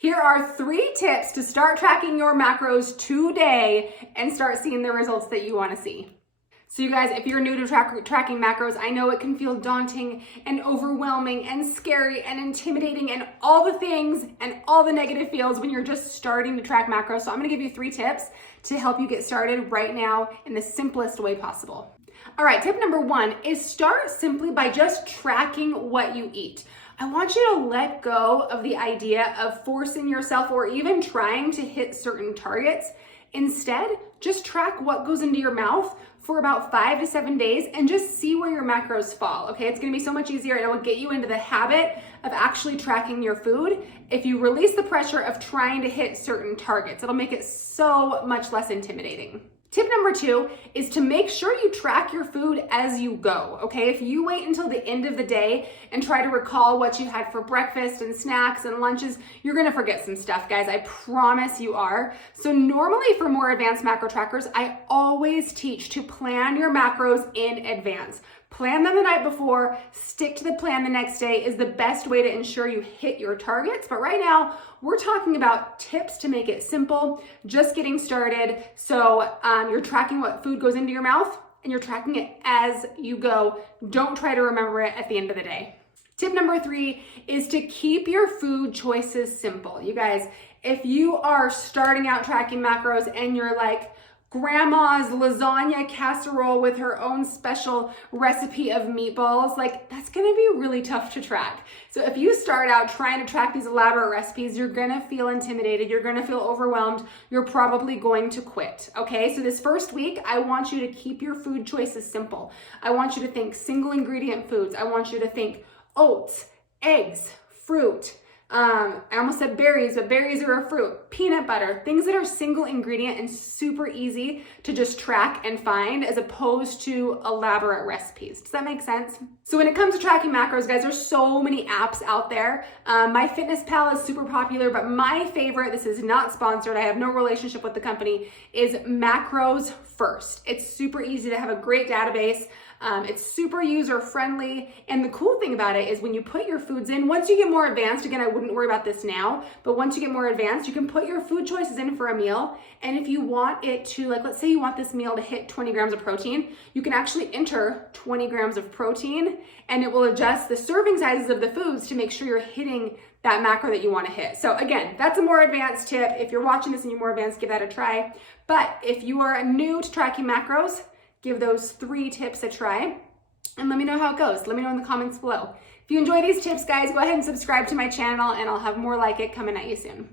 Here are 3 tips to start tracking your macros today and start seeing the results that you want to see. So you guys, if you're new to tracking macros, I know it can feel daunting and overwhelming and scary and intimidating and all the things and all the negative feels when you're just starting to track macros. So I'm gonna give you 3 tips to help you get started right now in the simplest way possible. All right, tip number 1 is start simply by just tracking what you eat. I want you to let go of the idea of forcing yourself or even trying to hit certain targets. Instead, just track what goes into your mouth for about 5 to 7 days and just see where your macros fall, okay? It's gonna be so much easier and it will get you into the habit of actually tracking your food if you release the pressure of trying to hit certain targets. It'll make it so much less intimidating. Tip number 2 is to make sure you track your food as you go, okay? If you wait until the end of the day and try to recall what you had for breakfast and snacks and lunches, you're gonna forget some stuff, guys. I promise you are. So normally for more advanced macro trackers, I always teach to plan your macros in advance. Plan them the night before, stick to the plan the next day is the best way to ensure you hit your targets. But right now, we're talking about tips to make it simple, just getting started. So you're tracking what food goes into your mouth and you're tracking it as you go. Don't try to remember it at the end of the day. Tip number 3 is to keep your food choices simple. You guys, if you are starting out tracking macros and you're like, grandma's lasagna casserole with her own special recipe of meatballs, like that's gonna be really tough to track. So if you start out trying to track these elaborate recipes, you're gonna feel intimidated, you're gonna feel overwhelmed, you're probably going to quit, okay? So this first week, I want you to keep your food choices simple. I want you to think single ingredient foods. I want you to think oats, eggs, fruit, I almost said berries, but berries are a fruit, peanut butter, things that are single ingredient and super easy to just track and find as opposed to elaborate recipes. Does that make sense? So when it comes to tracking macros, guys, there's so many apps out there. MyFitnessPal is super popular, but my favorite, this is not sponsored, I have no relationship with the company, is Macros First. It's super easy to have a great database. It's super user friendly. And the cool thing about it is when you put your foods in, once you get more advanced, again, I wouldn't worry about this now, but once you get more advanced, you can put your food choices in for a meal. And if you want it to, like, let's say you want this meal to hit 20 grams of protein, you can actually enter 20 grams of protein and it will adjust the serving sizes of the foods to make sure you're hitting that macro that you want to hit. So again, that's a more advanced tip. If you're watching this and you're more advanced, give that a try. But if you are new to tracking macros, give those 3 tips a try and let me know how it goes. Let me know in the comments below. If you enjoy these tips, guys, go ahead and subscribe to my channel and I'll have more like it coming at you soon.